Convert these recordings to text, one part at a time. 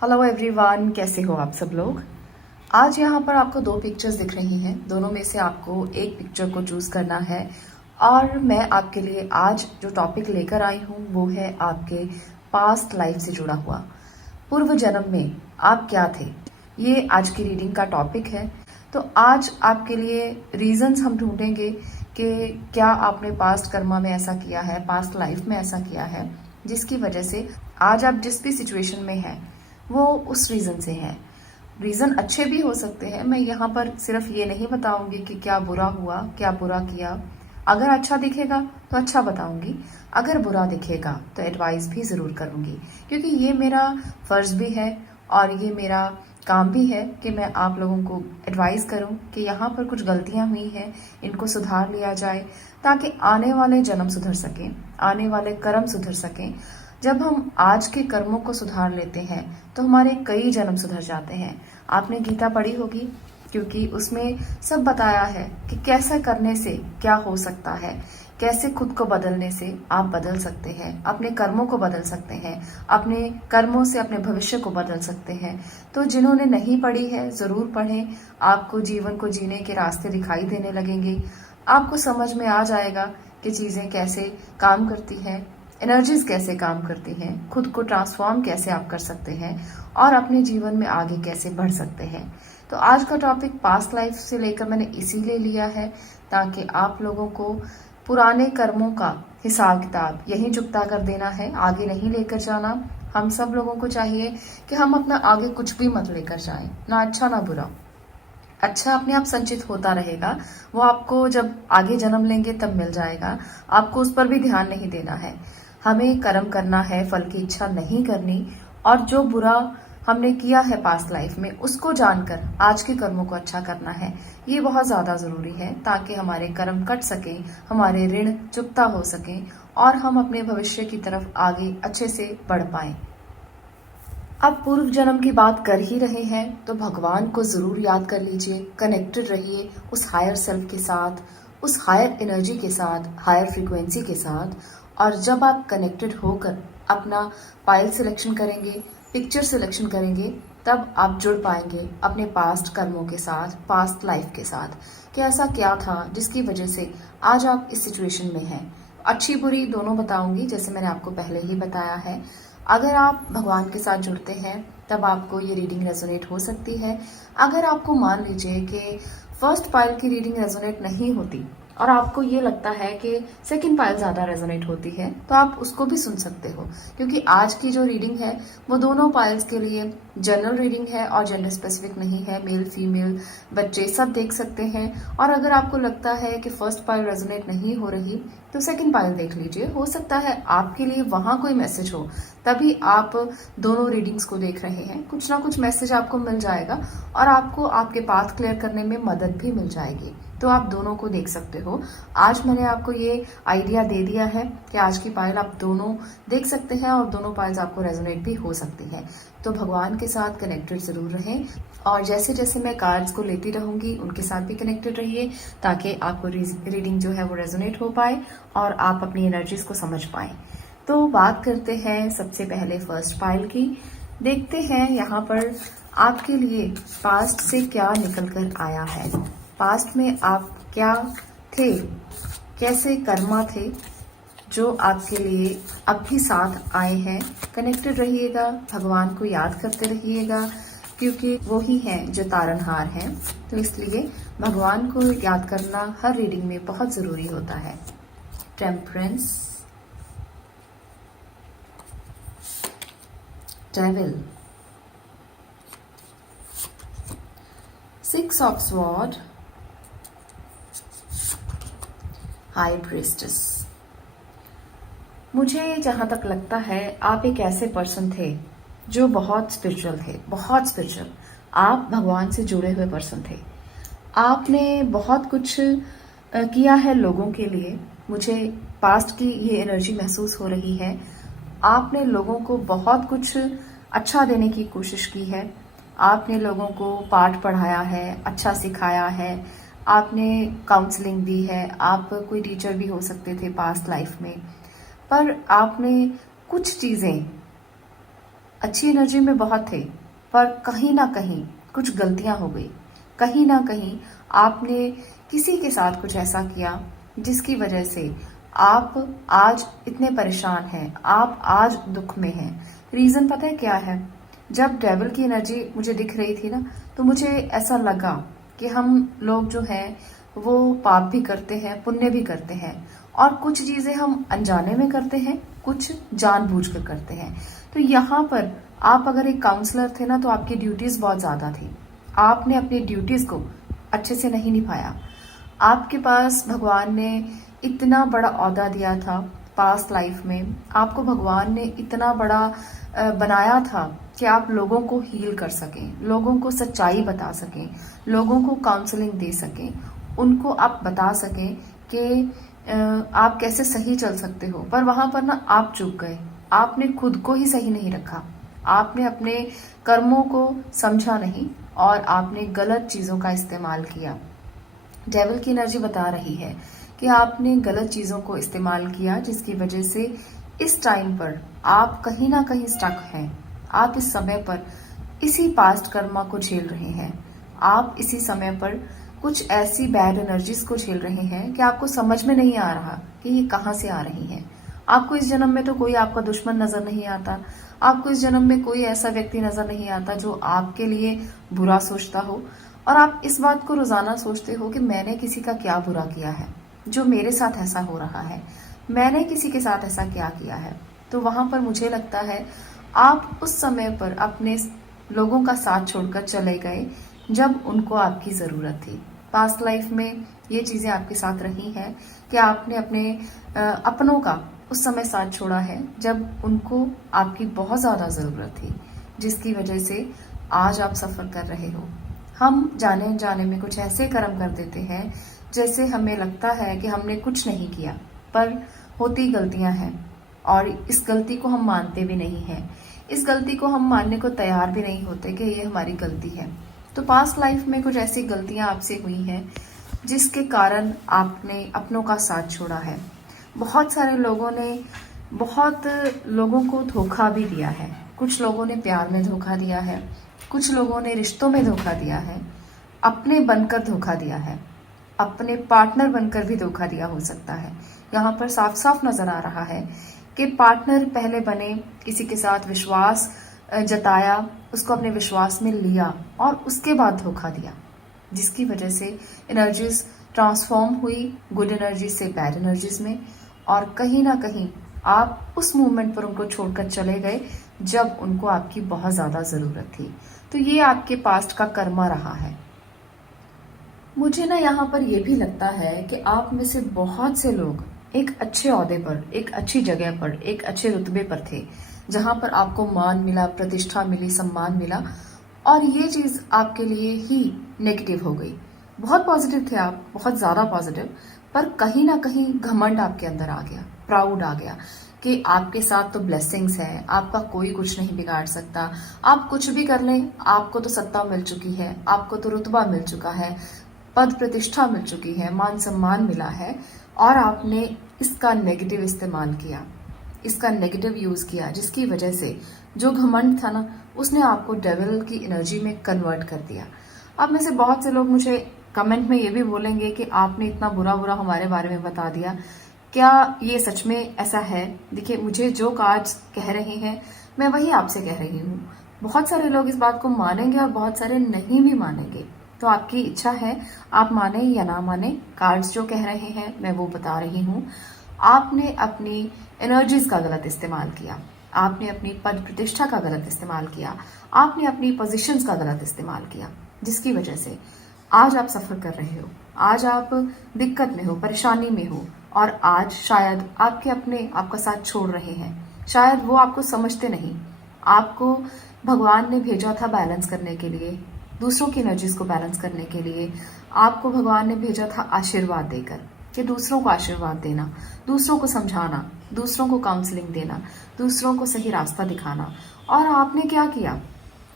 Hello everyone, कैसे हो आप सब लोग। आज यहाँ पर आपको दो पिक्चर्स दिख रही हैं। दोनों में से आपको एक पिक्चर को चूज करना है और मैं आपके लिए आज जो टॉपिक लेकर आई हूँ वो है आपके पास्ट लाइफ से जुड़ा हुआ। पूर्व जन्म में आप क्या थे, ये आज की रीडिंग का टॉपिक है। तो आज आपके लिए रीजंस हम ढूंढेंगे कि क्या आपने पास्ट कर्मा में ऐसा किया है, पास्ट लाइफ में ऐसा किया है, जिसकी वजह से आज आप जिस भी सिचुएशन में हैं वो उस रीजन से है। रीजन अच्छे भी हो सकते हैं। मैं यहाँ पर सिर्फ ये नहीं बताऊंगी कि क्या बुरा हुआ, क्या बुरा किया। अगर अच्छा दिखेगा तो अच्छा बताऊंगी, अगर बुरा दिखेगा तो एडवाइस भी जरूर करूंगी, क्योंकि ये मेरा फर्ज भी है और ये मेरा काम भी है कि मैं आप लोगों को एडवाइस करूं कि यहाँ पर कुछ गलतियां हुई हैं, इनको सुधार लिया जाए ताकि आने वाले जन्म सुधर सकें, आने वाले कर्म सुधर सकें। जब हम आज के कर्मों को सुधार लेते हैं तो हमारे कई जन्म सुधर जाते हैं। आपने गीता पढ़ी होगी, क्योंकि उसमें सब बताया है कि कैसा करने से क्या हो सकता है, कैसे खुद को बदलने से आप बदल सकते हैं, अपने कर्मों को बदल सकते हैं, अपने कर्मों से अपने भविष्य को बदल सकते हैं। तो जिन्होंने नहीं पढ़ी है जरूर पढ़ें, आपको जीवन को जीने के रास्ते दिखाई देने लगेंगे। आपको समझ में आ जाएगा कि चीजें कैसे काम करती हैं, एनर्जीज कैसे काम करती हैं, खुद को ट्रांसफॉर्म कैसे आप कर सकते हैं और अपने जीवन में आगे कैसे बढ़ सकते हैं। तो आज का टॉपिक पास्ट लाइफ से लेकर मैंने इसीलिए लिया है ताकि आप लोगों को पुराने कर्मों का हिसाब किताब यहीं चुकता कर देना है, आगे नहीं लेकर जाना। हम सब लोगों को चाहिए कि हम अपना आगे कुछ भी मत लेकर जाएं, ना अच्छा ना बुरा। अच्छा अपने आप संचित होता रहेगा, वो आपको जब आगे जन्म लेंगे तब मिल जाएगा। आपको उस पर भी ध्यान नहीं देना है। हमें कर्म करना है, फल की इच्छा नहीं करनी। और जो बुरा हमने किया है पास्ट लाइफ में उसको जानकर आज के कर्मों को अच्छा करना है। ये बहुत ज्यादा जरूरी है ताकि हमारे कर्म कट सके, हमारे ऋण चुकता हो सके और हम अपने भविष्य की तरफ आगे अच्छे से बढ़ पाएं। अब पूर्व जन्म की बात कर ही रहे हैं तो भगवान को जरूर याद कर लीजिए, कनेक्टेड रहिए उस हायर सेल्फ के साथ, उस हायर एनर्जी के साथ, हायर फ्रीक्वेंसी के साथ। और जब आप कनेक्टेड होकर अपना पाइल सिलेक्शन करेंगे, पिक्चर सिलेक्शन करेंगे, तब आप जुड़ पाएंगे अपने पास्ट कर्मों के साथ, पास्ट लाइफ के साथ कि ऐसा क्या था जिसकी वजह से आज आप इस सिचुएशन में हैं। अच्छी बुरी दोनों बताऊंगी, जैसे मैंने आपको पहले ही बताया है। अगर आप भगवान के साथ जुड़ते हैं तब आपको ये रीडिंग रेजोनेट हो सकती है। अगर आपको मान लीजिए कि फर्स्ट पाइल की रीडिंग रेजोनेट नहीं होती और आपको ये लगता है कि सेकंड पाइल ज्यादा रेजोनेट होती है, तो आप उसको भी सुन सकते हो, क्योंकि आज की जो रीडिंग है वो दोनों पाइल्स के लिए जनरल रीडिंग है और जेंडर स्पेसिफिक नहीं है। मेल फीमेल बच्चे सब देख सकते हैं। और अगर आपको लगता है कि फर्स्ट पाइल रेजोनेट नहीं हो रही तो सेकंड पाइल देख लीजिए, हो सकता है आपके लिए वहां कोई मैसेज हो, तभी आप दोनों रीडिंग्स को देख रहे हैं। कुछ ना कुछ मैसेज आपको मिल जाएगा और आपको आपके पाथ क्लियर करने में मदद भी मिल जाएगी। तो आप दोनों को देख सकते हो। आज मैंने आपको ये आइडिया दे दिया है कि आज की पाइल आप दोनों देख सकते हैं और दोनों पाइल्स आपको रेजोनेट भी हो सकती है। तो भगवान के साथ कनेक्टेड जरूर रहें और जैसे जैसे मैं कार्ड्स को लेती रहूंगी उनके साथ भी कनेक्टेड रहिए ताकि आपको रीडिंग जो है वो रेजोनेट हो पाए और आप अपनी एनर्जीज को समझ पाए। तो बात करते हैं सबसे पहले फर्स्ट पाइल की। देखते हैं यहाँ पर आपके लिए पास्ट से क्या निकल कर आया है। पास्ट में आप क्या थे, कैसे कर्मा थे जो आपके लिए अब भी साथ आए हैं। कनेक्टेड रहिएगा, भगवान को याद करते रहिएगा, क्योंकि वो ही हैं जो तारनहार हैं। तो इसलिए भगवान को याद करना हर रीडिंग में बहुत जरूरी होता है। Temperance, devil, six of sword, high priestess. मुझे जहां तक लगता है आप एक ऐसे पर्सन थे जो बहुत स्पिरिचुअल थे, बहुत स्पिरिचुअल। आप भगवान से जुड़े हुए पर्सन थे। आपने बहुत कुछ किया है लोगों के लिए। मुझे पास्ट की ये एनर्जी महसूस हो रही है। आपने लोगों को बहुत कुछ अच्छा देने की कोशिश की है। आपने लोगों को पाठ पढ़ाया है, अच्छा सिखाया है, आपने काउंसलिंग दी है। आप कोई टीचर भी हो सकते थे पास्ट लाइफ में, पर आपने कुछ चीजें अच्छी एनर्जी में बहुत थे, पर कहीं ना कहीं कुछ गलतियां हो गई। कहीं ना कहीं आपने किसी के साथ कुछ ऐसा किया जिसकी वजह से आप आज इतने परेशान हैं, आप आज दुख में हैं। रीजन पता है क्या है? जब डेविल की एनर्जी मुझे दिख रही थी ना, तो मुझे ऐसा लगा कि हम लोग जो हैं वो पाप भी करते हैं, पुण्य भी करते हैं, और कुछ चीजें हम अनजाने में करते हैं, कुछ जानबूझकर करते हैं। तो यहाँ पर आप अगर एक काउंसलर थे ना, तो आपकी ड्यूटीज बहुत ज्यादा थी। आपने अपनी ड्यूटीज को अच्छे से नहीं निभाया। आपके पास भगवान ने इतना बड़ा ओहदा दिया था पास्ट लाइफ में, आपको भगवान ने इतना बड़ा बनाया था कि आप लोगों को हील कर सकें, लोगों को सच्चाई बता सकें, लोगों को काउंसलिंग दे सकें, उनको आप बता सकें कि आप कैसे सही चल सकते हो। पर वहां पर ना आप चूक गए। आपने खुद को ही सही नहीं रखा, आपने अपने कर्मों को समझा नहीं और आपने गलत चीजों का इस्तेमाल किया। डेविल की एनर्जी बता रही है कि आपने गलत चीजों को इस्तेमाल किया, जिसकी वजह से इस टाइम पर आप कहीं ना कहीं स्टक हैं। आप इस समय पर इसी पास्ट कर्मा को झेल रहे हैं। आप इसी समय पर कुछ ऐसी बैड एनर्जीज को झेल रहे हैं कि आपको समझ में नहीं आ रहा कि ये कहाँ से आ रही हैं। आपको इस जन्म में तो कोई आपका दुश्मन नजर नहीं आता, आपको इस जन्म में कोई ऐसा व्यक्ति नजर नहीं आता जो आपके लिए बुरा सोचता हो, और आप इस बात को रोजाना सोचते हो कि मैंने किसी का क्या बुरा किया है जो मेरे साथ ऐसा हो रहा है, मैंने किसी के साथ ऐसा क्या किया है। तो वहां पर मुझे लगता है आप उस समय पर अपने लोगों का साथ छोड़कर चले गए जब उनको आपकी जरूरत थी। पास्ट लाइफ में ये चीजें आपके साथ रही हैं कि आपने अपने अपनों का उस समय साथ छोड़ा है जब उनको आपकी बहुत ज्यादा जरूरत थी, जिसकी वजह से आज आप सफर कर रहे हो। हम जाने अनजाने में कुछ ऐसे कर्म कर देते हैं जैसे हमें लगता है कि हमने कुछ नहीं किया, पर होती गलतियां हैं और इस गलती को हम मानते भी नहीं हैं। इस गलती को हम मानने को तैयार भी नहीं होते कि ये हमारी गलती है। तो पास्ट लाइफ में कुछ ऐसी गलतियां आपसे हुई हैं जिसके कारण आपने अपनों का साथ छोड़ा है। बहुत सारे लोगों ने बहुत लोगों को धोखा भी दिया है। कुछ लोगों ने प्यार में धोखा दिया है, कुछ लोगों ने रिश्तों में धोखा दिया है, अपने बनकर धोखा दिया है, अपने पार्टनर बनकर भी धोखा दिया हो सकता है। यहाँ पर साफ साफ नजर आ रहा है कि पार्टनर पहले बने, किसी के साथ विश्वास जताया, उसको अपने विश्वास में लिया और उसके बाद धोखा दिया, जिसकी वजह से एनर्जीज ट्रांसफॉर्म हुई गुड एनर्जी से बैड एनर्जीज में, और कहीं ना कहीं आप उस मोमेंट पर उनको छोड़कर चले गए जब उनको आपकी बहुत ज्यादा जरूरत थी। तो ये आपके पास्ट का कर्मा रहा है। मुझे ना यहाँ पर यह भी लगता है कि आप में से बहुत से लोग एक अच्छे ओहदे पर, एक अच्छी जगह पर, एक अच्छे रुतबे पर थे, जहां पर आपको मान मिला, प्रतिष्ठा मिली, सम्मान मिला, और ये चीज आपके लिए ही नेगेटिव हो गई। बहुत पॉजिटिव थे आप, बहुत ज्यादा पॉजिटिव, पर कहीं ना कहीं घमंड आपके अंदर आ गया, प्राउड आ गया कि आपके साथ तो ब्लेसिंग्स है, आपका कोई कुछ नहीं बिगाड़ सकता, आप कुछ भी कर लें, आपको तो सत्ता मिल चुकी है, आपको तो रुतबा मिल चुका है, पद प्रतिष्ठा मिल चुकी है, मान सम्मान मिला है, और आपने इसका नेगेटिव इस्तेमाल किया, इसका नेगेटिव यूज किया, जिसकी वजह से जो घमंड था ना, उसने आपको डेविल की एनर्जी में कन्वर्ट कर दिया। अब में से बहुत से लोग मुझे कमेंट में ये भी बोलेंगे कि आपने इतना बुरा बुरा हमारे बारे में बता दिया, क्या ये सच में ऐसा है? देखिए, मुझे जो कार्ड्स कह रहे हैं मैं वही आपसे कह रही हूँ। बहुत सारे लोग इस बात को मानेंगे और बहुत सारे नहीं भी मानेंगे, तो आपकी इच्छा है, आप माने या ना माने। कार्ड्स जो कह रहे हैं मैं वो बता रही हूँ। आपने अपनी एनर्जीज का गलत इस्तेमाल किया, आपने अपनी पद प्रतिष्ठा का गलत इस्तेमाल किया, आपने अपनी पोजीशंस का गलत इस्तेमाल किया, जिसकी वजह से आज आप सफर कर रहे हो, आज आप दिक्कत में हो, परेशानी में हो, और आज शायद आपके अपने आपका साथ छोड़ रहे हैं। शायद वो आपको समझते नहीं। आपको भगवान ने भेजा था बैलेंस करने के लिए, दूसरों की एनर्जीज को बैलेंस करने के लिए। आपको भगवान ने भेजा था आशीर्वाद देकर, कि दूसरों को आशीर्वाद देना, दूसरों को समझाना, दूसरों को काउंसलिंग देना, दूसरों को सही रास्ता दिखाना। और आपने क्या किया?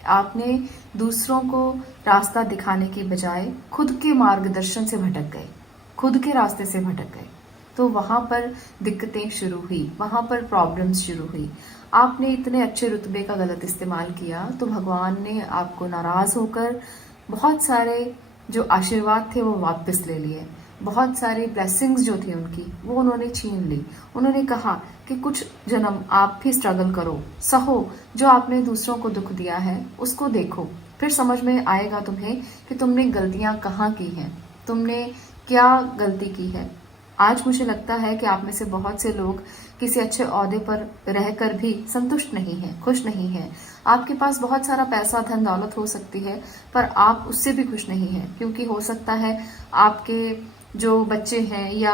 आपने दूसरों को रास्ता दिखाने की बजाय खुद के मार्गदर्शन से भटक गए, खुद के रास्ते से भटक गए। तो वहाँ पर दिक्कतें शुरू हुई, वहाँ पर प्रॉब्लम्स शुरू हुई। आपने इतने अच्छे रुतबे का गलत इस्तेमाल किया तो भगवान ने आपको नाराज़ होकर बहुत सारे जो आशीर्वाद थे वो वापस ले लिए। बहुत सारी ब्लेसिंग्स जो थी उनकी वो उन्होंने छीन ली। उन्होंने कहा कि कुछ जन्म आप भी स्ट्रगल करो, सहो, जो आपने दूसरों को दुख दिया है उसको देखो, फिर समझ में आएगा तुम्हें कि तुमने गलतियां कहाँ की हैं, तुमने क्या गलती की है। आज मुझे लगता है कि आप में से बहुत से लोग किसी अच्छे ओहदे पर रहकर भी संतुष्ट नहीं हैं, खुश नहीं हैं। आपके पास बहुत सारा पैसा, धन दौलत हो सकती है, पर आप उससे भी खुश नहीं हैं, क्योंकि हो सकता है आपके जो बच्चे हैं या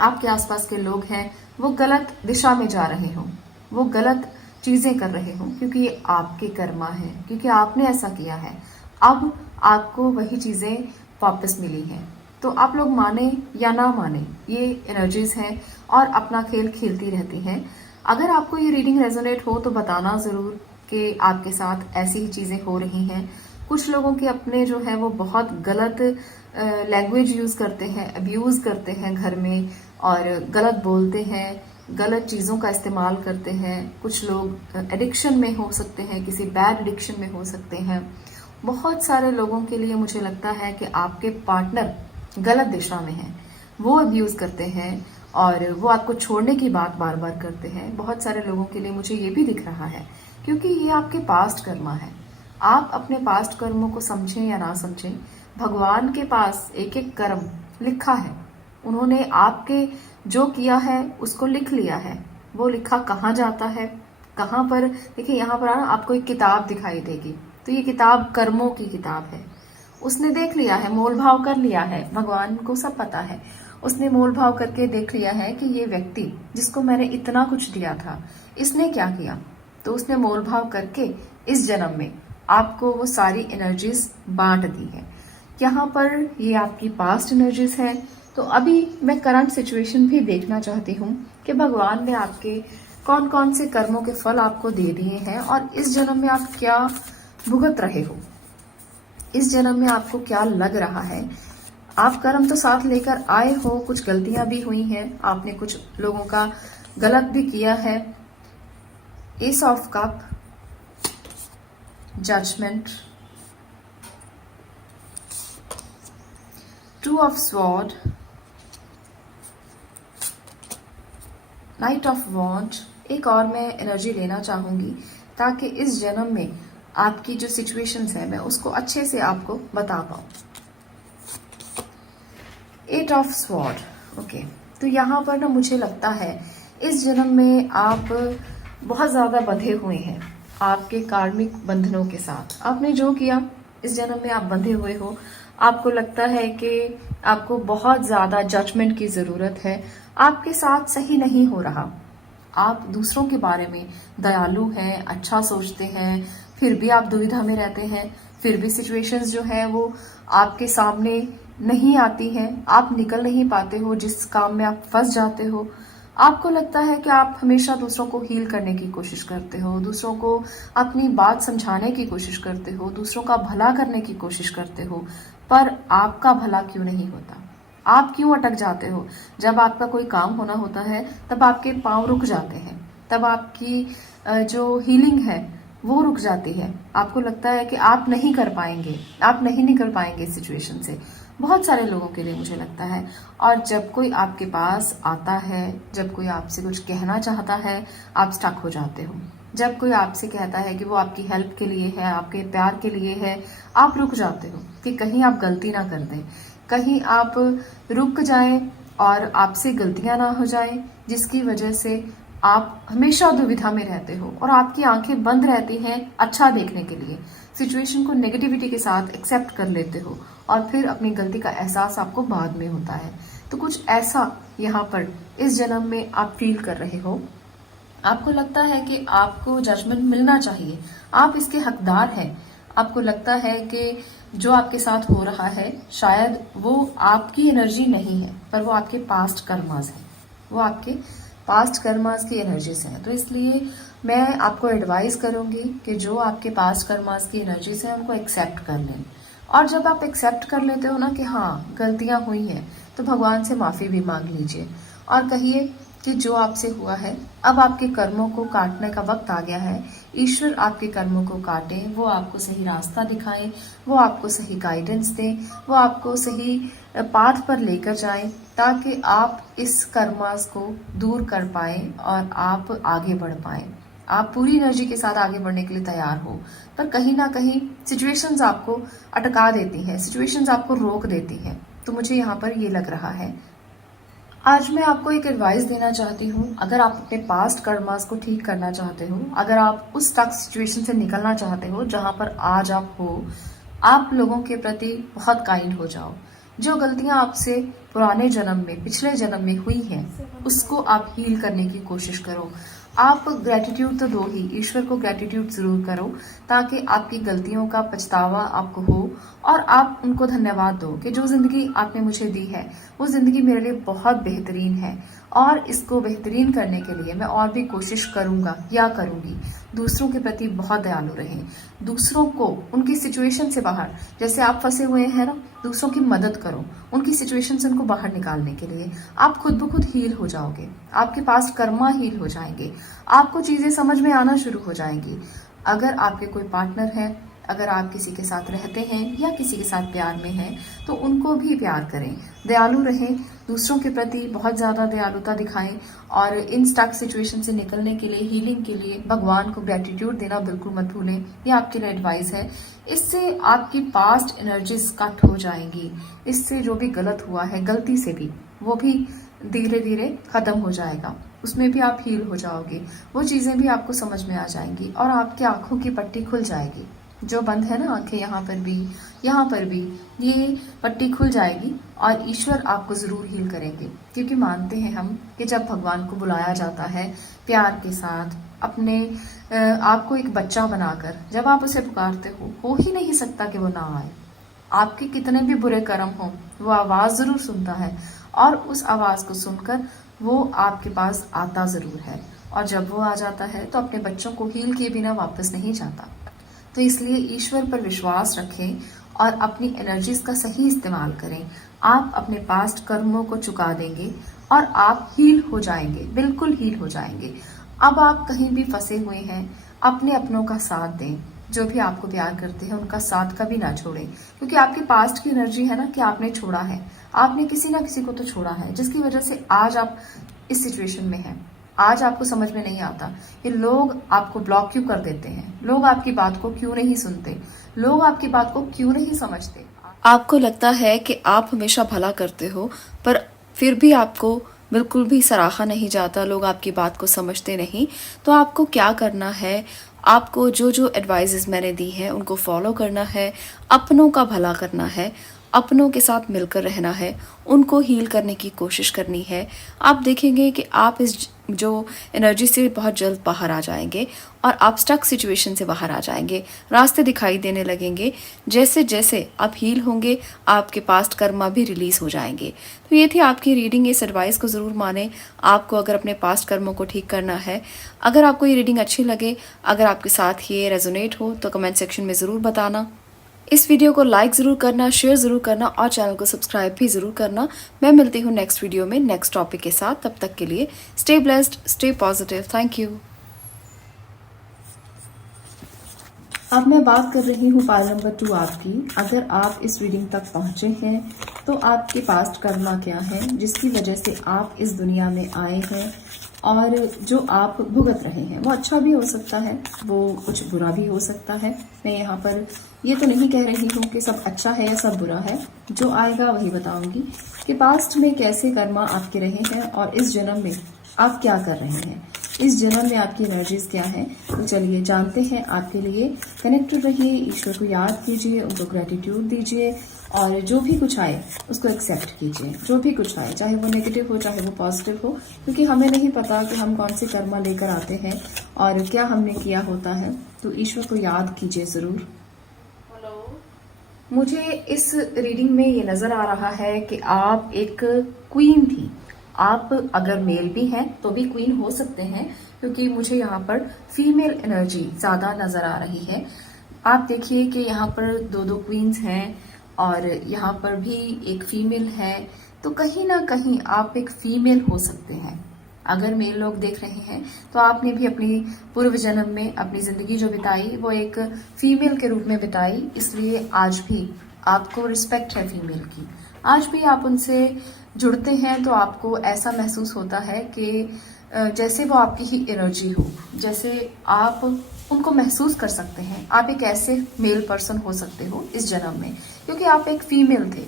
आपके आसपास के लोग हैं वो गलत दिशा में जा रहे हों, वो गलत चीजें कर रहे हों, क्योंकि ये आपके कर्मा है, क्योंकि आपने ऐसा किया है। अब आपको वही चीजें वापस मिली हैं। तो आप लोग माने या ना माने, ये एनर्जीज हैं और अपना खेल खेलती रहती हैं। अगर आपको ये रीडिंग रेजोनेट हो तो बताना ज़रूर कि आपके साथ ऐसी ही चीज़ें हो रही हैं। कुछ लोगों के अपने जो है वो बहुत गलत लैंग्वेज यूज़ करते हैं, अब्यूज़ करते हैं घर में, और गलत बोलते हैं, गलत चीज़ों का इस्तेमाल करते हैं। कुछ लोग एडिक्शन में हो सकते हैं, किसी बैड एडिक्शन में हो सकते हैं। बहुत सारे लोगों के लिए मुझे लगता है कि आपके पार्टनर गलत दिशा में हैं, वो अब्यूज़ करते हैं और वो आपको छोड़ने की बात बार बार करते हैं। बहुत सारे लोगों के लिए मुझे ये भी दिख रहा है, क्योंकि ये आपके पास्ट कर्मा है। आप अपने पास्ट कर्मों को समझें या ना समझें, भगवान के पास एक एक कर्म लिखा है। उन्होंने आपके जो किया है उसको लिख लिया है। वो लिखा कहाँ जाता है, कहाँ पर, देखिए यहाँ पर आपको एक किताब दिखाई देगी, तो ये किताब कर्मों की किताब है। उसने देख लिया है, मोल भाव कर लिया है, भगवान को सब पता है। उसने मोल भाव करके देख लिया है कि ये व्यक्ति जिसको मैंने इतना कुछ दिया था, इसने क्या किया, तो उसने मोल भाव करके इस जन्म में आपको वो सारी एनर्जीज बांट दी है। यहाँ पर ये आपकी पास्ट एनर्जीज है। तो अभी मैं करंट सिचुएशन भी देखना चाहती हूँ कि भगवान ने आपके कौन कौन से कर्मों के फल आपको दे दिए हैं और इस जन्म में आप क्या भुगत रहे हो, इस जन्म में आपको क्या लग रहा है। आप कर्म तो साथ लेकर आए हो, कुछ गलतियां भी हुई हैं, आपने कुछ लोगों का गलत भी किया है। Ace of cup, judgement, two of sword, knight of wand. एक और मैं एनर्जी लेना चाहूंगी ताकि इस जन्म में आपकी जो सिचुएशंस है मैं उसको अच्छे से आपको बता पाऊं। Eight of sword, okay. तो यहाँ पर ना मुझे लगता है इस जन्म में आप बहुत ज़्यादा बंधे हुए हैं आपके कार्मिक बंधनों के साथ। आपने जो किया इस जन्म में आप बंधे हुए हो। आपको लगता है कि आपको बहुत ज़्यादा जजमेंट की ज़रूरत है, आपके साथ सही नहीं हो रहा। आप दूसरों के बारे में दयालु हैं, अच्छा सोचते हैं, फिर भी आप दुविधा में रहते हैं, फिर भी सिचुएशंस जो है वो आपके सामने नहीं आती हैं, आप निकल नहीं पाते हो, जिस काम में आप फंस जाते हो। आपको लगता है कि आप हमेशा दूसरों को हील करने की कोशिश करते हो, दूसरों को अपनी बात समझाने की कोशिश करते हो, दूसरों का भला करने की कोशिश करते हो, पर आपका भला क्यों नहीं होता? आप क्यों अटक जाते हो? जब आपका कोई काम होना होता है तब आपके पांव रुक जाते हैं, तब आपकी जो हीलिंग है वो रुक जाती है। आपको लगता है कि आप नहीं कर पाएंगे, आप नहीं निकल पाएंगे इस सिचुएशन से। बहुत सारे लोगों के लिए मुझे लगता है। और जब कोई आपके पास आता है, जब कोई आपसे कुछ कहना चाहता है, आप स्टक हो जाते हो। जब कोई आपसे कहता है कि वो आपकी हेल्प के लिए है, आपके प्यार के लिए है, आप रुक जाते हो कि कहीं आप गलती ना कर दें, कहीं आप रुक जाएं और आपसे गलतियां ना हो जाएं, जिसकी वजह से आप हमेशा दुविधा में रहते हो और आपकी आंखें बंद रहती हैं अच्छा देखने के लिए। सिचुएशन को नेगेटिविटी के साथ एक्सेप्ट कर लेते हो और फिर अपनी गलती का एहसास आपको बाद में होता है। तो कुछ ऐसा यहाँ पर इस जन्म में आप फील कर रहे हो। आपको लगता है कि आपको जजमेंट मिलना चाहिए, आप इसके हकदार हैं। आपको लगता है कि जो आपके साथ हो रहा है शायद वो आपकी एनर्जी नहीं है, पर वो आपके पास्ट कर्मास है, वो आपके पास्ट कर्मास की एनर्जीज हैं। तो इसलिए मैं आपको एडवाइस करूंगी कि जो आपके पास्ट कर्मास की एनर्जीज हैं उनको एक्सेप्ट कर लें और जब आप एक्सेप्ट कर लेते हो ना कि हाँ गलतियां हुई हैं, तो भगवान से माफ़ी भी मांग लीजिए और कहिए कि जो आपसे हुआ है अब आपके कर्मों को काटने का वक्त आ गया है। ईश्वर आपके कर्मों को काटे, वो आपको सही रास्ता दिखाए, वो आपको सही गाइडेंस दे, वो आपको सही पाथ पर लेकर जाए, ताकि आप इस कर्मास को दूर कर पाए और आप आगे बढ़ पाए। आप पूरी एनर्जी के साथ आगे बढ़ने के लिए तैयार हो, पर कहीं ना कहीं सिचुएशंस आपको अटका देती हैं, सिचुएशंस आपको रोक देती हैं। तो मुझे यहाँ पर ये लग रहा है, आज मैं आपको एक एडवाइस देना चाहती हूँ। अगर आप अपने पास्ट कर्मास को ठीक करना चाहते हो, अगर आप उस टफ सिचुएशन से निकलना चाहते हो जहां पर आज आप हो, आप लोगों के प्रति बहुत काइंड हो जाओ। जो गलतियां आपसे पुराने जन्म में, पिछले जन्म में हुई हैं, उसको आप हील करने की कोशिश करो। आप ग्रेटिट्यूड तो दो ही, ईश्वर को ग्रेटिट्यूड जरूर करो, ताकि आपकी गलतियों का पछतावा आपको हो और आप उनको धन्यवाद दो कि जो जिंदगी आपने मुझे दी है वो जिंदगी मेरे लिए बहुत बेहतरीन है और इसको बेहतरीन करने के लिए मैं और भी कोशिश करूंगा या करूंगी। दूसरों के प्रति बहुत दयालु रहें, दूसरों को उनकी सिचुएशन से बाहर, जैसे आप फंसे हुए हैं ना, दूसरों की मदद करो उनकी सिचुएशन से उनको बाहर निकालने के लिए। आप खुद ब खुद हील हो जाओगे, आपके पास कर्मा हील हो जाएंगे, आपको चीजें समझ में आना शुरू हो जाएंगी। अगर आपके कोई पार्टनर है, अगर आप किसी के साथ रहते हैं या किसी के साथ प्यार में हैं, तो उनको भी प्यार करें, दयालु रहें, दूसरों के प्रति बहुत ज़्यादा दयालुता दिखाएं और इन स्टक सिचुएशन से निकलने के लिए, हीलिंग के लिए भगवान को ग्रेटिट्यूड देना बिल्कुल मत भूलें। ये आपके लिए एडवाइस है। इससे आपकी पास्ट एनर्जीज कट हो जाएंगी, इससे जो भी गलत हुआ है गलती से भी, वो भी धीरे धीरे खत्म हो जाएगा, उसमें भी आप हील हो जाओगे, वो चीज़ें भी आपको समझ में आ जाएंगी और आपकी आंखों की पट्टी खुल जाएगी। जो बंद है ना आंखें, यहाँ पर भी ये पट्टी खुल जाएगी और ईश्वर आपको जरूर हील करेंगे, क्योंकि मानते हैं हम कि जब भगवान को बुलाया जाता है प्यार के साथ, अपने आपको एक बच्चा बनाकर जब आप उसे पुकारते हो ही नहीं सकता कि वो ना आए। आपके कितने भी बुरे कर्म हो, वो आवाज जरूर सुनता है और उस आवाज को सुनकर वो आपके पास आता जरूर है, और जब वो आ जाता है तो अपने बच्चों को हील किए बिना वापस नहीं जाता। तो इसलिए ईश्वर पर विश्वास रखें और अपनी एनर्जीज का सही इस्तेमाल करें। आप अपने पास्ट कर्मों को चुका देंगे और आप हील हो जाएंगे, बिल्कुल हील हो जाएंगे। अब आप कहीं भी फंसे हुए हैं, अपने अपनों का साथ दें, जो भी आपको प्यार करते हैं उनका साथ कभी ना छोड़ें, क्योंकि आपकी पास्ट की एनर्जी है ना कि आपने छोड़ा है, आपने किसी ना किसी को तो छोड़ा है, जिसकी वजह से आज आप इस सिचुएशन में हैं। आज आपको समझ में नहीं आता कि लोग आपको ब्लॉक क्यों कर देते हैं, लोग आपकी बात को क्यों नहीं सुनते, लोग आपकी बात को क्यों नहीं समझते। आपको लगता है कि आप हमेशा भला करते हो, पर फिर भी आपको बिल्कुल भी सराहा नहीं जाता, लोग आपकी बात को समझते नहीं। तो आपको क्या करना है, आपको जो जो एडवाइजेस मैंने दी हैं उनको फॉलो करना है, अपनों का भला करना है, अपनों के साथ मिलकर रहना है, उनको हील करने की कोशिश करनी है। आप देखेंगे कि आप इस जो एनर्जी से बहुत जल्द बाहर आ जाएंगे और आप स्टक सिचुएशन से बाहर आ जाएंगे, रास्ते दिखाई देने लगेंगे। जैसे जैसे आप हील होंगे, आपके पास्ट कर्मा भी रिलीज हो जाएंगे। तो ये थी आपकी रीडिंग, इस एडवाइस को ज़रूर माने। आपको अगर अपने पास्ट कर्मों को ठीक करना है, अगर आपको ये रीडिंग अच्छी लगे, अगर आपके साथ ये रेजोनेट हो, तो कमेंट सेक्शन में ज़रूर बताना। इस वीडियो को लाइक ज़रूर करना, शेयर ज़रूर करना और चैनल को सब्सक्राइब भी ज़रूर करना। मैं मिलती हूँ नेक्स्ट वीडियो में नेक्स्ट टॉपिक के साथ। तब तक के लिए stay blessed, stay positive. Thank you. अब मैं बात कर रही हूँ पाइल नंबर 2 आपकी। अगर आप इस रीडिंग तक पहुँचे हैं तो आपके पास्ट कर्मा क्या है जिसकी वजह से आप इस दुनिया में आए हैं, और जो आप भुगत रहे हैं वो अच्छा भी हो सकता है, वो कुछ बुरा भी हो सकता है। मैं यहाँ पर ये तो नहीं कह रही हूँ कि सब अच्छा है या सब बुरा है, जो आएगा वही बताऊंगी कि पास्ट में कैसे कर्मा आपके रहे हैं और इस जन्म में आप क्या कर रहे हैं, इस जन्म में आपकी एनर्जीज क्या है। तो चलिए जानते हैं। आपके लिए कनेक्टेड रहिए, ईश्वर को याद कीजिए, उनको ग्रेटिट्यूड दीजिए और जो भी कुछ आए उसको एक्सेप्ट कीजिए। जो भी कुछ आए, चाहे वो नेगेटिव हो चाहे वो पॉजिटिव हो, क्योंकि हमें नहीं पता कि हम कौन से कर्मा लेकर आते हैं और क्या हमने किया होता है। तो ईश्वर को याद कीजिए ज़रूर। मुझे इस रीडिंग में ये नज़र आ रहा है कि आप एक क्वीन थी। आप अगर मेल भी हैं तो भी क्वीन हो सकते हैं, क्योंकि मुझे यहाँ पर फीमेल एनर्जी ज़्यादा नज़र आ रही है। आप देखिए कि यहाँ पर दो दो क्वींस हैं और यहाँ पर भी एक फीमेल है, तो कहीं ना कहीं आप एक फीमेल हो सकते हैं। अगर मेल लोग देख रहे हैं तो आपने भी अपनी पूर्व जन्म में अपनी जिंदगी जो बिताई वो एक फीमेल के रूप में बिताई, इसलिए आज भी आपको रिस्पेक्ट है फीमेल की। आज भी आप उनसे जुड़ते हैं तो आपको ऐसा महसूस होता है कि जैसे वो आपकी ही एनर्जी हो, जैसे आप उनको महसूस कर सकते हैं। आप एक ऐसे मेल पर्सन हो सकते हो इस जन्म में, क्योंकि आप एक फीमेल थे।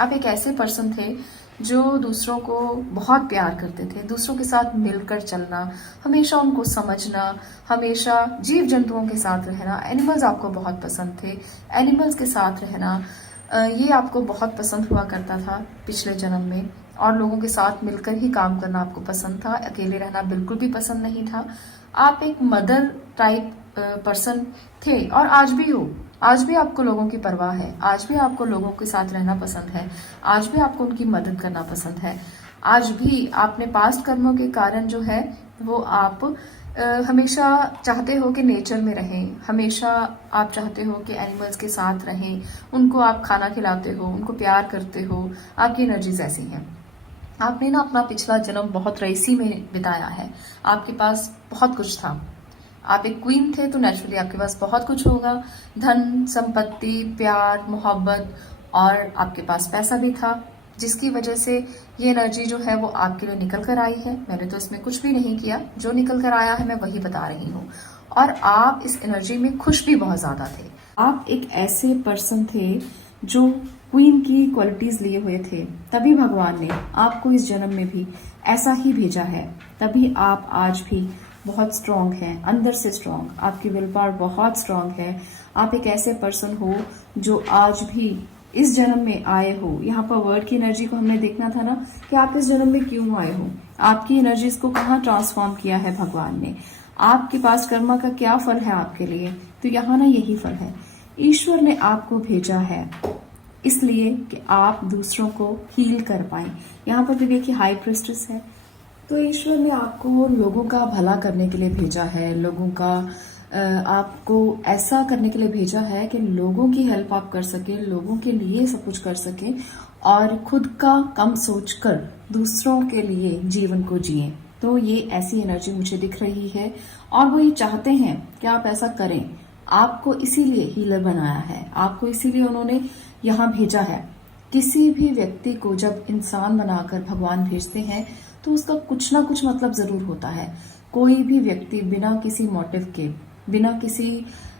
आप एक ऐसे पर्सन थे जो दूसरों को बहुत प्यार करते थे, दूसरों के साथ मिलकर चलना, हमेशा उनको समझना, हमेशा जीव जंतुओं के साथ रहना। एनिमल्स आपको बहुत पसंद थे, एनिमल्स के साथ रहना ये आपको बहुत पसंद हुआ करता था पिछले जन्म में। और लोगों के साथ मिलकर ही काम करना आपको पसंद था, अकेले रहना बिल्कुल भी पसंद नहीं था। आप एक मदर टाइप पर्सन थे और आज भी हो। आज भी आपको लोगों की परवाह है, आज भी आपको लोगों के साथ रहना पसंद है, आज भी आपको उनकी मदद करना पसंद है। आज भी आपने पास्ट कर्मों के कारण जो है वो आप हमेशा चाहते हो कि नेचर में रहें, हमेशा आप चाहते हो कि एनिमल्स के साथ रहें, उनको आप खाना खिलाते हो, उनको प्यार करते हो। आपकी एनर्जीज ऐसी हैं। आपने ना अपना पिछला जन्म बहुत रईसी में बिताया है, आपके पास बहुत कुछ था। आप एक क्वीन थे तो नेचुरली आपके पास बहुत कुछ होगा, धन संपत्ति, प्यार, मोहब्बत, और आपके पास पैसा भी था, जिसकी वजह से ये एनर्जी जो है वो आपके लिए निकल कर आई है। मैंने तो इसमें कुछ भी नहीं किया, जो निकल कर आया है मैं वही बता रही हूँ। और आप इस एनर्जी में खुश भी बहुत ज्यादा थे। आप एक ऐसे पर्सन थे जो क्वीन की क्वालिटीज लिए हुए थे, तभी भगवान ने आपको इस जन्म में भी ऐसा ही भेजा है। तभी आप आज भी बहुत स्ट्रांग हैं, अंदर से स्ट्रांग, आपकी विल पावर बहुत स्ट्रांग है। आप एक ऐसे पर्सन हो जो आज भी इस जन्म में आए हो। यहाँ पर वर्ड की एनर्जी को हमने देखना था ना कि आप इस जन्म में क्यों आए हो, आपकी एनर्जीज को कहाँ ट्रांसफॉर्म किया है भगवान ने, आपके पास कर्मा का क्या फल है आपके लिए। तो यहाँ ना यही फल है, ईश्वर ने आपको भेजा है इसलिए कि आप दूसरों को हील कर पाए। यहाँ पर भी देखिए हाई प्रिस्टेस है, तो ईश्वर ने आपको लोगों का भला करने के लिए भेजा है, लोगों का आपको ऐसा करने के लिए भेजा है कि लोगों की हेल्प आप कर सके, लोगों के लिए सब कुछ कर सके और खुद का कम सोचकर दूसरों के लिए जीवन को जिए। तो ये ऐसी एनर्जी मुझे दिख रही है और वो ये चाहते हैं कि आप ऐसा करें। आपको इसीलिए हीलर बनाया है, आपको इसीलिए उन्होंने यहाँ भेजा है। किसी भी व्यक्ति को जब इंसान बनाकर भगवान भेजते हैं तो उसका कुछ ना कुछ मतलब जरूर होता है। कोई भी व्यक्ति बिना किसी मोटिव के, बिना किसी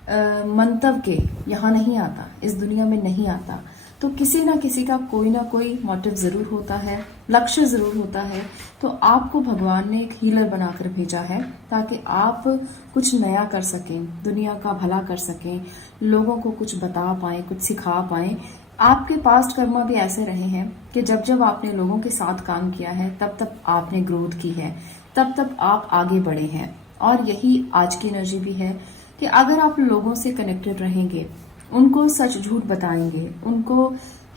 मंतव्य के यहाँ नहीं आता, इस दुनिया में नहीं आता। तो किसी ना किसी का कोई ना कोई मोटिव जरूर होता है, लक्ष्य जरूर होता है। तो आपको भगवान ने एक हीलर बनाकर भेजा है ताकि आप कुछ नया कर सकें, दुनिया का भला कर सकें, लोगों को कुछ बता पाएं, कुछ सिखा पाएं। आपके पास्ट कर्मा भी ऐसे रहे हैं कि जब जब आपने लोगों के साथ काम किया है तब तब आपने ग्रोथ की है, तब तब आप आगे बढ़े हैं। और यही आज की एनर्जी भी है कि अगर आप लोगों से कनेक्टेड रहेंगे, उनको सच झूठ बताएंगे, उनको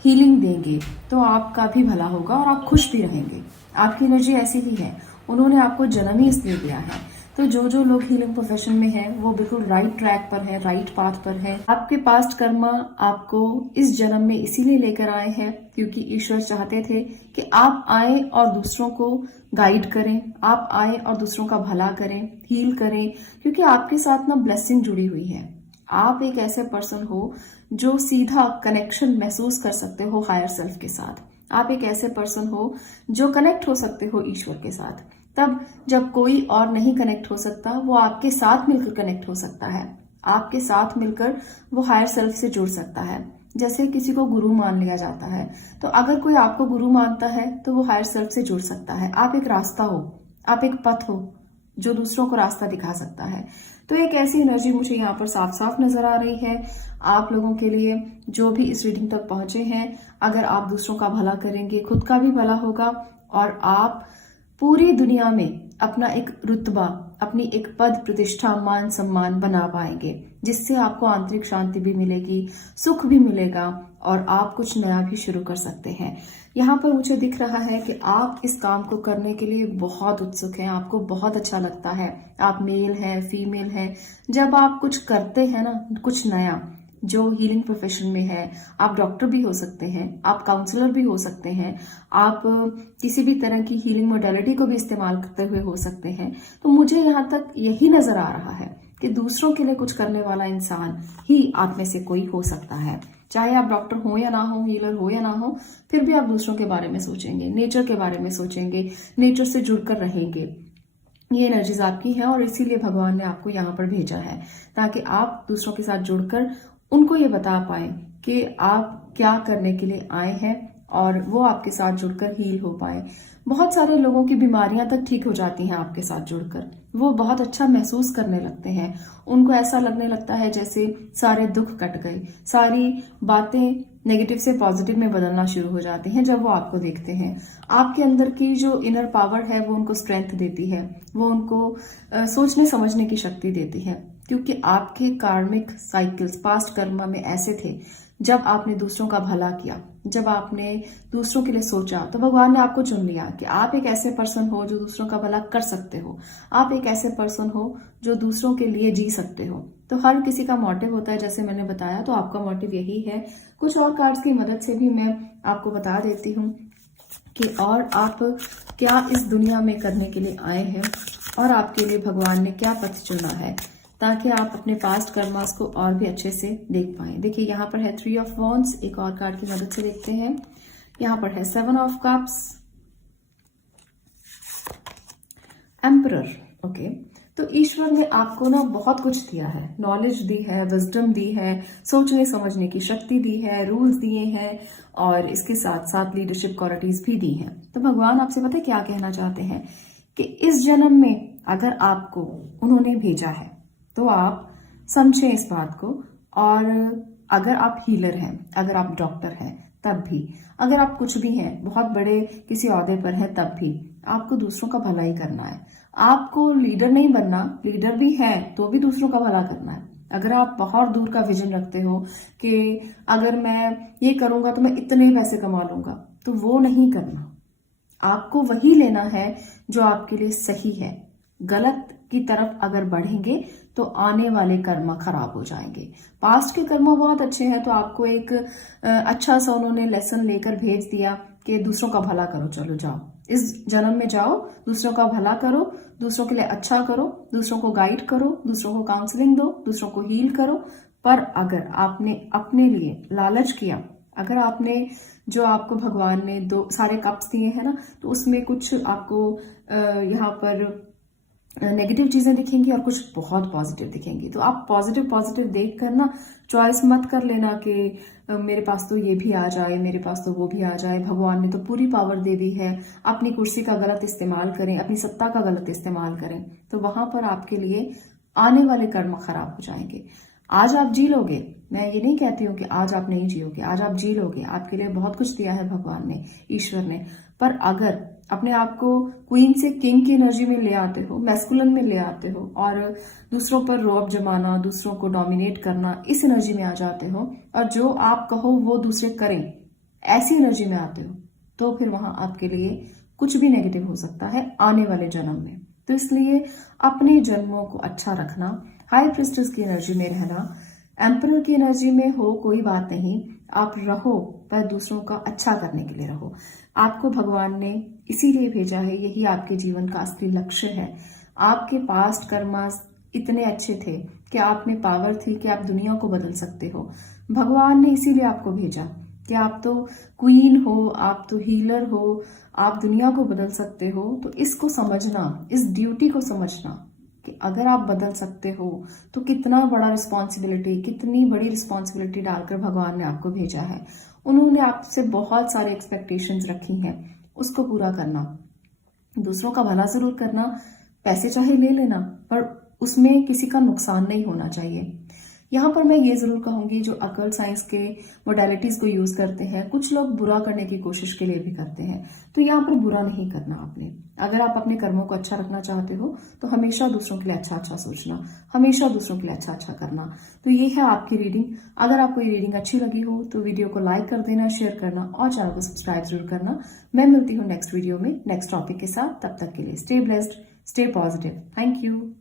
हीलिंग देंगे, तो आपका भी भला होगा और आप खुश भी रहेंगे। आपकी एनर्जी ऐसी ही है, उन्होंने आपको जन्म ही इसलिए दिया है। तो जो जो लोग हीलिंग प्रोफेशन में हैं वो बिल्कुल राइट ट्रैक पर है, राइट पाथ पर है। आपके पास्ट कर्मा आपको इस जन्म में इसीलिए लेकर आए हैं क्योंकि ईश्वर चाहते थे कि आप आए और दूसरों को गाइड करें, आप आए और दूसरों का भला करें, हील करें, क्योंकि आपके साथ ना ब्लेसिंग जुड़ी हुई है। आप एक ऐसे पर्सन हो जो सीधा कनेक्शन महसूस कर सकते हो हायर सेल्फ के साथ। आप एक ऐसे पर्सन हो जो कनेक्ट हो सकते हो ईश्वर के साथ। तब जब कोई और नहीं कनेक्ट हो सकता, वो आपके साथ मिलकर कनेक्ट हो सकता है, आपके साथ मिलकर वो हायर सेल्फ से जुड़ सकता है। जैसे किसी को गुरु मान लिया जाता है, तो अगर कोई आपको गुरु मानता है तो वो हायर सेल्फ से जुड़ सकता है। आप एक रास्ता हो, आप एक पथ हो जो दूसरों को रास्ता दिखा सकता है। तो एक ऐसी एनर्जी मुझे यहाँ पर साफ साफ नजर आ रही है आप लोगों के लिए जो भी इस रीडिंग तक पहुंचे हैं। अगर आप दूसरों का भला करेंगे, खुद का भी भला होगा और आप पूरी दुनिया में अपना एक रुतबा, अपनी एक पद प्रतिष्ठा मान सम्मान बना पाएंगे, जिससे आपको आंतरिक शांति भी मिलेगी, सुख भी मिलेगा और आप कुछ नया भी शुरू कर सकते हैं। यहाँ पर मुझे दिख रहा है कि आप इस काम को करने के लिए बहुत उत्सुक हैं, आपको बहुत अच्छा लगता है। आप मेल हैं, फीमेल हैं, जब आप कुछ करते हैं ना, कुछ नया जो हीलिंग प्रोफेशन में है, आप डॉक्टर भी हो सकते हैं, आप काउंसलर भी हो सकते हैं, आप किसी भी तरह की हीलिंग मोडेलिटी को भी इस्तेमाल करते हुए हो सकते हैं। तो मुझे यहाँ तक यही नजर आ रहा है कि दूसरों के लिए कुछ करने वाला इंसान ही आप में से कोई हो सकता है। चाहे आप डॉक्टर हो या ना हो, हीलर हो या ना हो, फिर भी आप दूसरों के बारे में सोचेंगे, नेचर के बारे में सोचेंगे, नेचर से जुड़कर रहेंगे। ये एनर्जीज आपकी है और इसीलिए भगवान ने आपको यहाँ पर भेजा है, ताकि आप दूसरों के साथ जुड़कर उनको ये बता पाए कि आप क्या करने के लिए आए हैं और वो आपके साथ जुड़कर हील हो पाए। बहुत सारे लोगों की बीमारियां तक ठीक हो जाती हैं आपके साथ जुड़कर। वो बहुत अच्छा महसूस करने लगते हैं, उनको ऐसा लगने लगता है जैसे सारे दुख कट गए, सारी बातें नेगेटिव से पॉजिटिव में बदलना शुरू हो जाती हैं जब वो आपको देखते हैं। आपके अंदर की जो इनर पावर है वो उनको स्ट्रेंथ देती है, वो उनको सोचने समझने की शक्ति देती है, क्योंकि आपके कार्मिक साइकिल्स पास्ट कर्म में ऐसे थे। जब आपने दूसरों का भला किया, जब आपने दूसरों के लिए सोचा, तो भगवान ने आपको चुन लिया कि आप एक ऐसे पर्सन हो जो दूसरों का भला कर सकते हो, आप एक ऐसे पर्सन हो जो दूसरों के लिए जी सकते हो। तो हर किसी का मोटिव होता है, जैसे मैंने बताया, तो आपका मोटिव यही है। कुछ और कार्ड्स की मदद से भी मैं आपको बता देती हूँ कि और आप क्या इस दुनिया में करने के लिए आए हैं और आपके लिए भगवान ने क्या पथ चुना है, ताकि आप अपने पास्ट कर्मास को और भी अच्छे से देख पाएं। देखिए यहाँ पर है 3 ऑफ वॉन्ड्स, एक और कार्ड की मदद से देखते हैं। यहाँ पर है 7 ऑफ कप्स, एम्परर। ओके, तो ईश्वर ने आपको ना बहुत कुछ दिया है, नॉलेज दी है, विजडम दी है, सोचने समझने की शक्ति दी है, रूल्स दिए हैं और इसके साथ साथ लीडरशिप क्वालिटीज भी दी हैं। तो भगवान आपसे पता है क्या कहना चाहते हैं कि इस जन्म में अगर आपको उन्होंने भेजा है तो आप समझें इस बात को। और अगर आप हीलर हैं, अगर आप डॉक्टर हैं, तब भी, अगर आप कुछ भी हैं, बहुत बड़े किसी ओहदे पर हैं, तब भी आपको दूसरों का भला ही करना है। आपको लीडर नहीं बनना, लीडर भी है तो भी दूसरों का भला करना है। अगर आप बहुत दूर का विजन रखते हो कि अगर मैं ये करूंगा तो मैं इतने पैसे कमा लूंगा, तो वो नहीं करना। आपको वही लेना है जो आपके लिए सही है। गलत की तरफ अगर बढ़ेंगे तो आने वाले कर्म खराब हो जाएंगे। पास्ट के कर्म बहुत अच्छे हैं, तो आपको एक अच्छा सा उन्होंने लेसन लेकर भेज दिया कि दूसरों का भला करो, चलो जाओ, इस जन्म में जाओ, दूसरों का भला करो, दूसरों के लिए अच्छा करो, दूसरों को गाइड करो, दूसरों को काउंसलिंग दो, दूसरों को हील करो। पर अगर आपने अपने लिए लालच किया, अगर आपने जो आपको भगवान ने दो सारे कप्स दिए हैं ना, तो उसमें कुछ आपको यहाँ पर नेगेटिव चीजें दिखेंगी और कुछ बहुत पॉजिटिव दिखेंगी। तो आप पॉजिटिव देख कर ना चॉइस मत कर लेना कि मेरे पास तो ये भी आ जाए, मेरे पास तो वो भी आ जाए, भगवान ने तो पूरी पावर दे दी है, अपनी कुर्सी का गलत इस्तेमाल करें, अपनी सत्ता का गलत इस्तेमाल करें, तो वहां पर आपके लिए आने वाले कर्म खराब हो जाएंगे। आज आप जी लोगे, मैं ये नहीं कहती हूँ कि आज आप नहीं जियोगे, आज आप जी लोगे, आपके लिए बहुत कुछ दिया है भगवान ने, ईश्वर ने। पर अगर अपने आप को क्वीन से किंग की एनर्जी में ले आते हो, मैस्कुलिन में ले आते हो और दूसरों पर रौब जमाना, दूसरों को डोमिनेट करना, इस एनर्जी में आ जाते हो और जो आप कहो वो दूसरे करें, ऐसी एनर्जी में आते हो, तो फिर वहां आपके लिए कुछ भी नेगेटिव हो सकता है आने वाले जन्म में। तो इसलिए अपने जन्मों को अच्छा रखना, हाई प्रिस्टेस की एनर्जी में रहना, एम्परर की एनर्जी में हो कोई बात नहीं, आप रहो पर दूसरों का अच्छा करने के लिए रहो। आपको भगवान ने इसीलिए भेजा है, यही आपके जीवन का असली लक्ष्य है। आपके पास्ट कर्मास इतने अच्छे थे कि आप में पावर थी कि आप दुनिया को बदल सकते हो। भगवान ने इसीलिए आपको भेजा कि आप तो क्वीन हो, आप तो हीलर हो, आप दुनिया को बदल सकते हो। तो इसको समझना, इस ड्यूटी को समझना कि अगर आप बदल सकते हो तो कितना बड़ा रिस्पॉन्सिबिलिटी, कितनी बड़ी रिस्पॉन्सिबिलिटी डालकर भगवान ने आपको भेजा है। उन्होंने आपसे बहुत सारे एक्सपेक्टेशंस रखी हैं, उसको पूरा करना, दूसरों का भला जरूर करना, पैसे चाहे ले लेना, पर उसमें किसी का नुकसान नहीं होना चाहिए। यहाँ पर मैं ये जरूर कहूंगी, जो अकल्ट साइंस के मोडालिटीज को यूज करते हैं, कुछ लोग बुरा करने की कोशिश के लिए भी करते हैं। तो यहाँ पर बुरा नहीं करना आपने। अगर आप अपने कर्मों को अच्छा रखना चाहते हो तो हमेशा दूसरों के लिए अच्छा अच्छा सोचना, हमेशा दूसरों के लिए अच्छा अच्छा करना। तो ये है आपकी रीडिंग। अगर आपको ये रीडिंग अच्छी लगी हो तो वीडियो को लाइक कर देना, शेयर करना और चैनल को सब्सक्राइब जरूर करना। मैं मिलती हूँ नेक्स्ट वीडियो में नेक्स्ट टॉपिक के साथ। तब तक के लिए stay blessed, stay positive. Thank you.